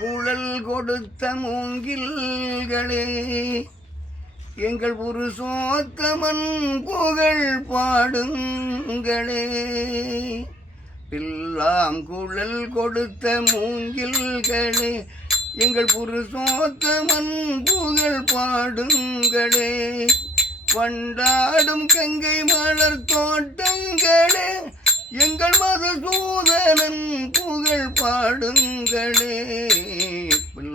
குழல் கொடுத்த மூங்கில்களே எங்கள் புருஷோத்தமன் புகழ் பாடுங்களே. பில்லாம் குழல் கொடுத்த மூங்கில்களே எங்கள் புருஷோத்தமன் புகழ் பாடுங்களே. கொண்டாடும் கங்கை மலர் தோட்டங்களே எங்கள் மதுசூதனன் புகழ் பாடுங்களே.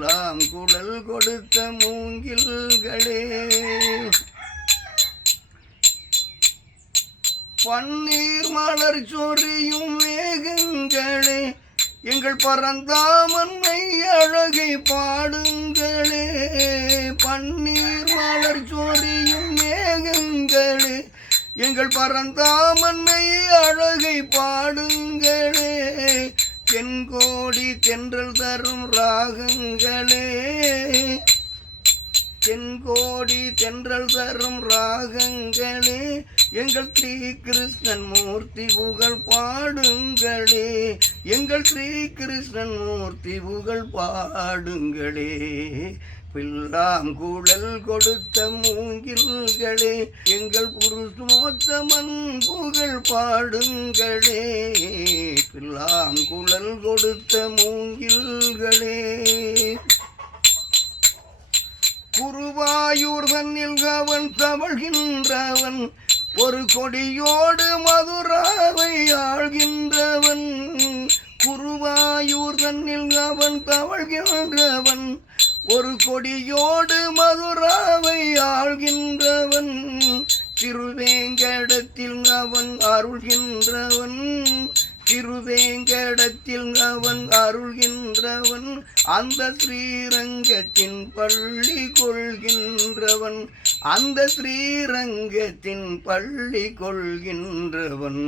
எல்லாம் குழல் கொடுத்த மூங்கில்களே. பன்னீர் மலர் சொறியும் வேகங்களே எங்கள் பரந்தாமன்மை அழகை பாடுங்களே. பன்னீர் மலர் சொறியும் மேகங்களே எங்கள் பரந்தாமன்மை அழகை பாடுங்களே தென்கோடி தென்றல் தரும் ராகங்களே. தென்கோடி தென்றல் தரும் ராகங்களே. எங்கள் ஸ்ரீ கிருஷ்ணன் மூர்த்தி புகழ் பாடுங்களே. எங்கள் ஸ்ரீ கிருஷ்ணன் மூர்த்தி புகழ் பாடுங்களே. பில்லாங்குழல் கொடுத்த மூங்கில்களே எங்கள் புருஷோத்தமன் புகழ் பாடுங்களே. பில்லாங்குழல் கொடுத்த மூங்கில்களே. குருவாயூர் தன்னில் அவன் தவழ்கின்றவன் ஒரு கொடியோடு மதுராவை ஆழ்கின்றவன் குருவாயூர் தன்னில் அவன் தவழ்கின்றவன் ஒரு கொடியோடு மதுராவை ஆள்கின்றவன் திருவேங்கடத்தில் அவன் அருள்கின்றவன் திருவேங்கடத்தில் அவன் அருள்கின்றவன் அந்த ஸ்ரீரங்கத்தின் பள்ளி கொள்கின்றவன் அந்த ஸ்ரீரங்கத்தின் பள்ளி கொள்கின்றவன்.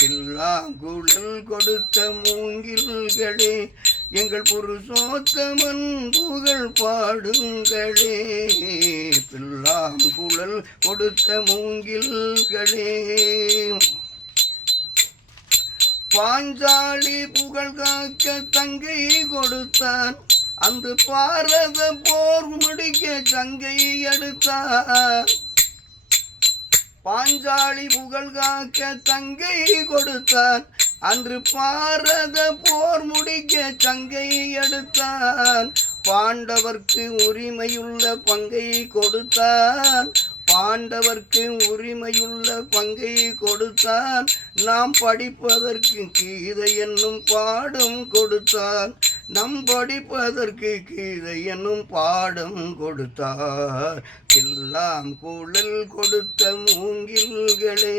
தில்லாங்குழல் கொடுத்த மூங்கில்களே எங்கள் புருஷோத்தமன் புகழ் பாடுங்களே பில்லாங்குழல் கொடுத்த மூங்கில்களே. பாஞ்சாலி புகழ் காக்க தங்கை கொடுத்தான் அந்த பாரத போர் முடிக்க சங்கை எடுத்தார் பாஞ்சாலி புகழ் காக்க தங்கை கொடுத்தான் அன்று பாரத போர் முடிக்க சங்கையை எடுத்தான். பாண்டவர்க்கு உரிமையுள்ள பங்கை கொடுத்தான். பாண்டவர்க்கு உரிமையுள்ள பங்கை கொடுத்தான். நாம் படிப்பதற்கு கீதை என்னும் பாடம் கொடுத்தான். நம் படிப்பதற்கு கீதை என்னும் பாடம் கொடுத்தார். எல்லாம் குழல் கொடுத்த மூங்கில்களே